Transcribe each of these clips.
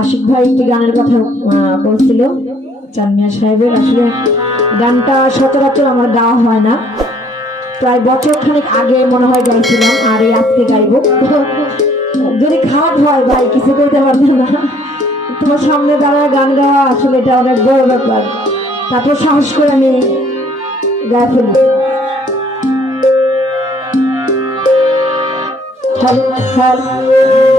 আশিক ভাই একটি গানের কথা বলছিল চানমিয়া সাহেবের। আসলে গানটা সচরাচর আমার গাওয়া হয় না। প্রায় বছর খানেক আগে মনে হয় গাইছিলাম, আর এই আজকে গাইবো। যদি খারাপ হয় ভাই, কিছু করতে পারবে না। তোমার সামনে দাঁড়ায় গান গাওয়া আসলে এটা অনেক বড় ব্যাপার। তারপর সাহস করে আমি গায়ে ফেলি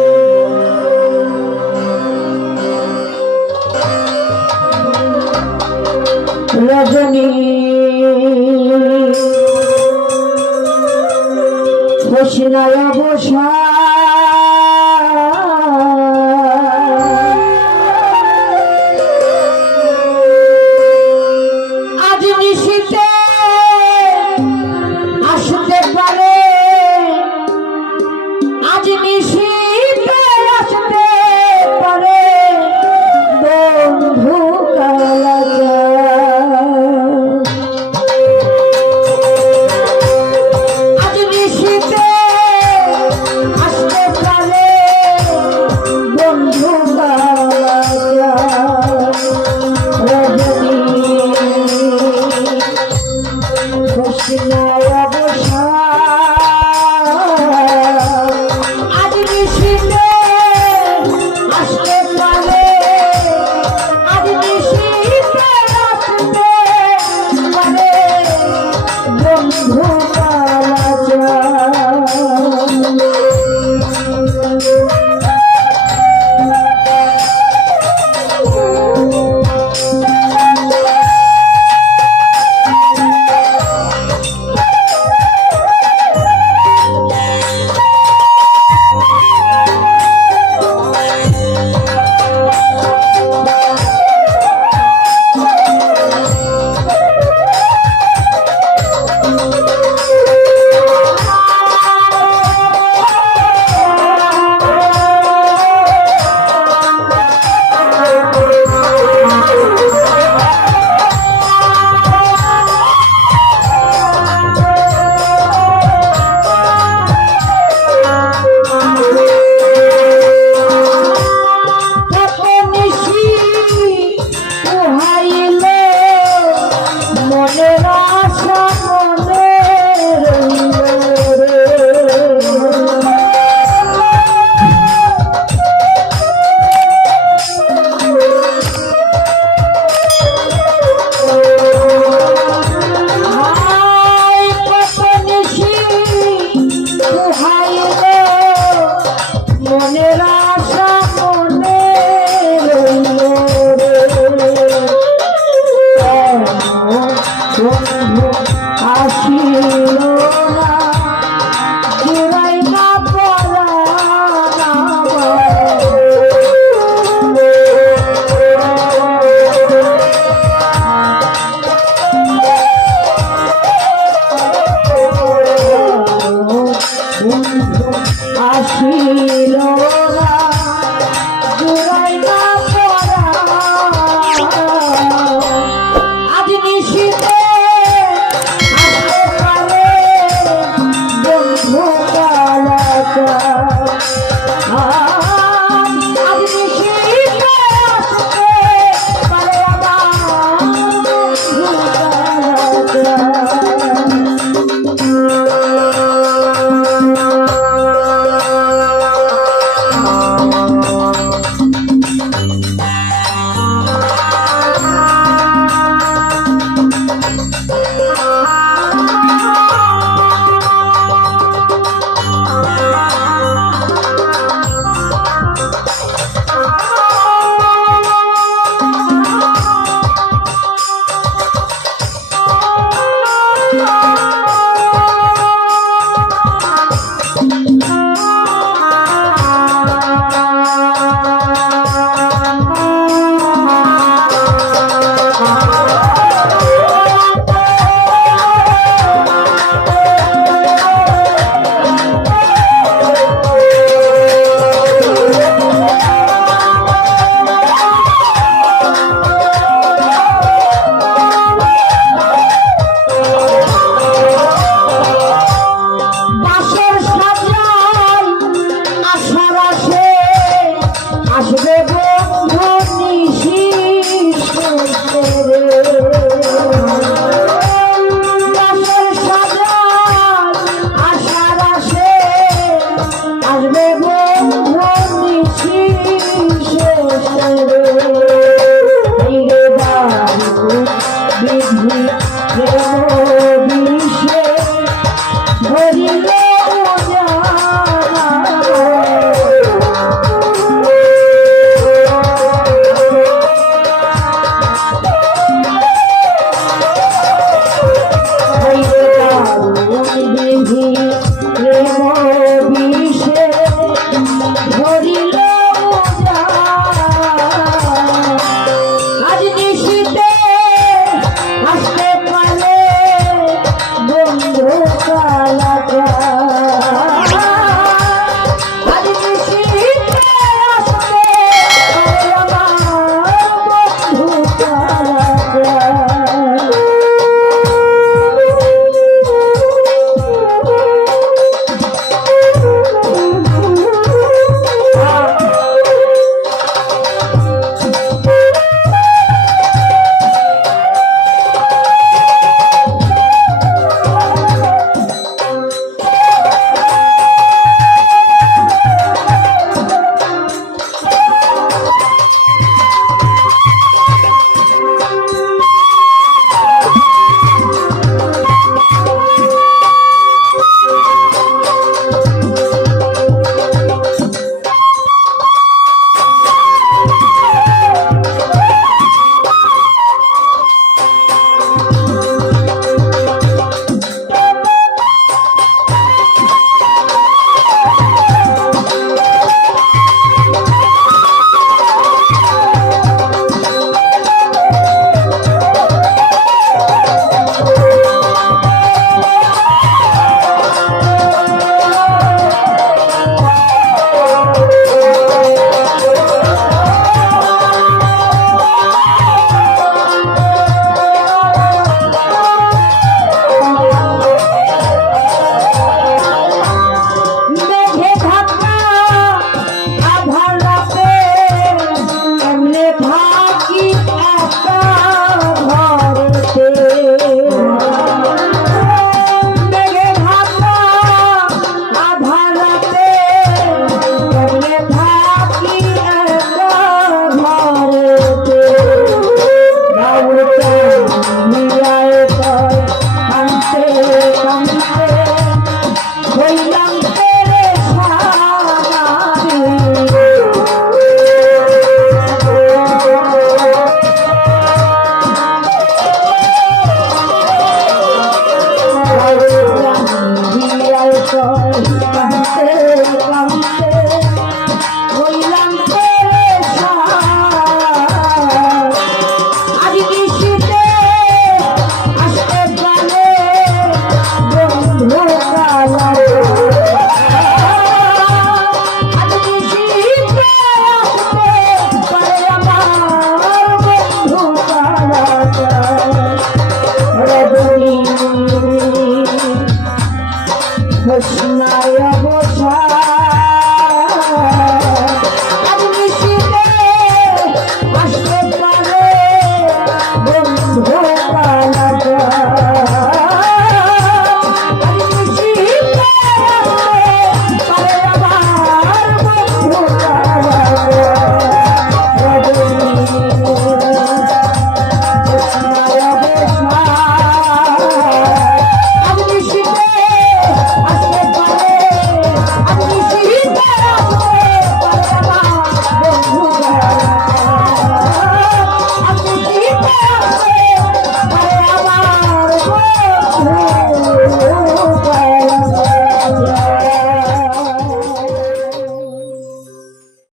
Yeah.